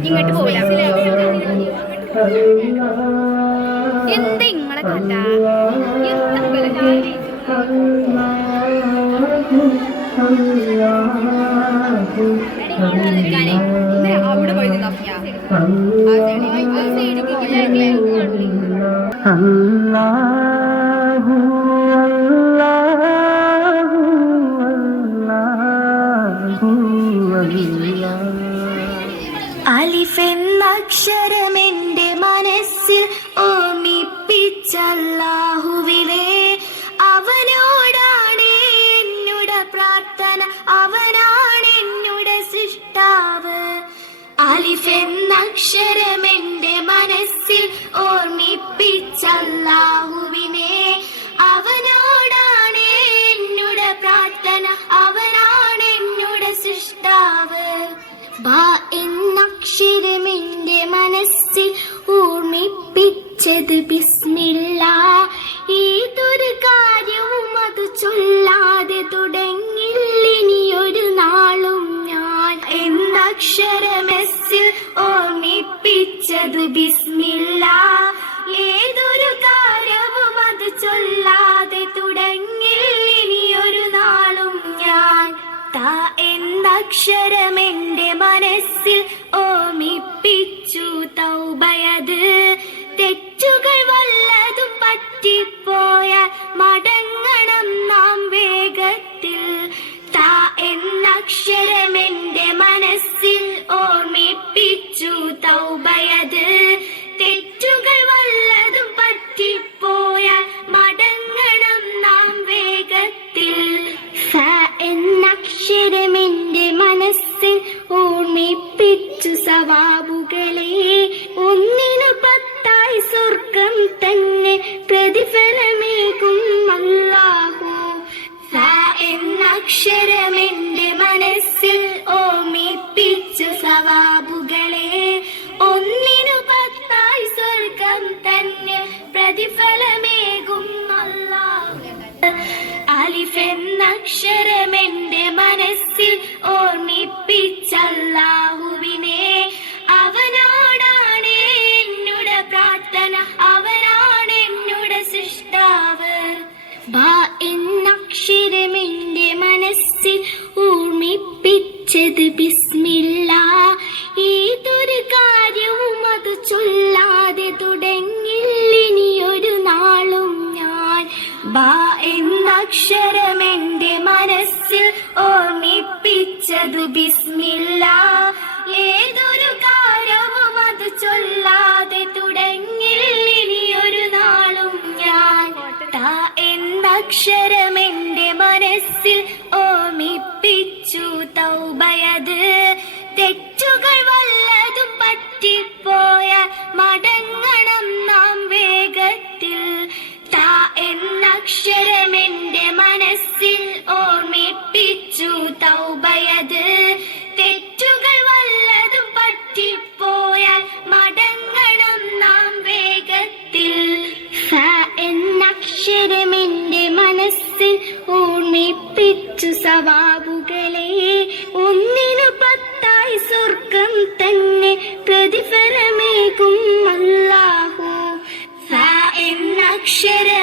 ഇങ്ങോട്ട് പോവില്ല എന്താ ഇങ്ങളെ കഥ അവിടെ പോയി നിന്നാ അലിഫെന്നക്ഷരമെന്റെ മനസ്സിൽ ഓമിപ്പിച്ചല്ലാഹുവിനെ അവനോടാണ് എന്നുടെ പ്രാർത്ഥന അവനാണ് എന്നുടെ സൃഷ്ടാവ്. അലിഫെന്നക്ഷരമെന്റെ മനസ്സിൽ ഓർമ്മിപ്പിച്ചല്ലാഹുവിനെ ബിസ്മില്ല. ഏതൊരു കാര്യവും അത് ചൊല്ലാതെ തുടങ്ങില്ലിനിയൊരു നാളും ഞാൻ എന്നക്ഷരമെസ്സിൽ ഓർമ്മിപ്പിച്ചത് ബിസ്മില്ല. ഏതൊരു കാര്യവും അത് ചൊല്ലാതെ തുടങ്ങില്ലിനിയൊരു നാളും ഞാൻ. താ എന്നക്ഷരമെന്റെ മനസ്സിൽ സവാബുകളെ ഒന്നിനു പത്തായി സ്വർഗം തന്നെ പ്രതിഫലമേകും അല്ലാഹു. എന്ന അക്ഷരമെന്റെ മനസ്സിൽ ഓമിപ്പിച്ചു സവാബുകളെ ഒന്നിനു പത്തായി സ്വർഗം തന്നെ പ്രതിഫലമേകും അല്ലാഹു. അലിഫെന്നക്ഷരമെന്റെ മനസ്സിൽ ഓർമ്മിപ്പിച്ചല്ലാഹുവിനെ ബിസ്മില്ല. ഏതൊരു കാര്യവും അത് ചൊല്ലാതെ തുടങ്ങില്ലിനിയൊരു നാളും ഞാൻ. ബാ എന്നക്ഷരമെന്റെ മനസ്സിൽ ഓർമ്മിപ്പിച്ചതു ബിസ്മില്ല. ഏതൊരു കാര്യവും അത് ചൊല്ലാതെ തുടങ്ങില്ലിനിയൊരു നാളും ഞാൻ. താ എന്നക്ഷരമെന്റെ സവാബുകളെ ഒന്നിനു പത്തായി സ്വർഗം തന്നെ പ്രതിഫലമേകും അല്ലാഹു. എന്നക്ഷരമെന്റെ